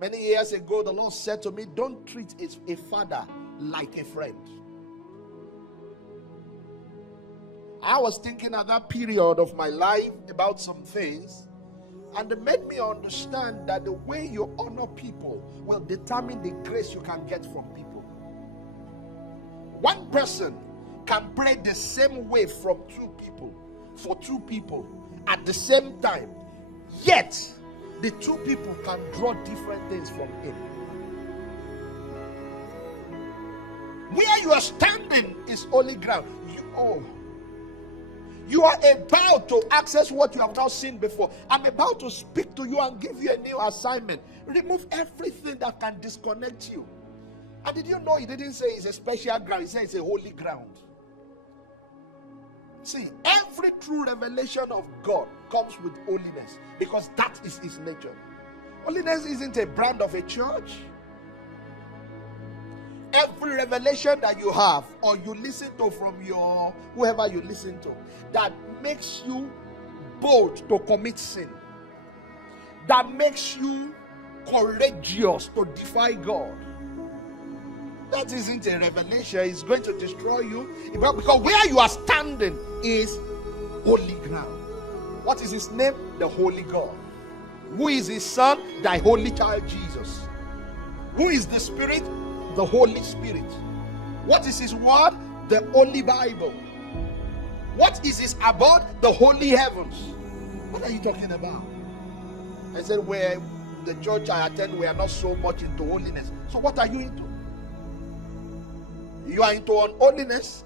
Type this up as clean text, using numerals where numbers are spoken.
Many years ago, the Lord said to me, don't treat a father like a friend. I was thinking at that period of my life about some things, and it made me understand that the way you honor people will determine the grace you can get from people. One person can pray the same way from two people, for two people at the same time, yet the two people can draw different things from him. Where you are standing is holy ground. You are about to access what you have not seen before. I'm about to speak to you and give you a new assignment. Remove everything that can disconnect you. And did you know he didn't say it's a special ground? He said it's a holy ground. See, every true revelation of God comes with holiness, because that is his nature. Holiness isn't a brand of a church. Every revelation that you have or you listen to from your whoever you listen to, that makes you bold to commit sin, that makes you courageous to defy God, that isn't a revelation. It's going to destroy you, because where you are standing is holy ground. What is his name? The Holy God. Who is his son? Thy holy child Jesus. Who is the Spirit? The Holy Spirit. What is his word? The Holy Bible. What is his abode? The holy heavens. What are you talking about? I said, where the church I attend, we are not so much into holiness. So what are you into? You are into unholiness.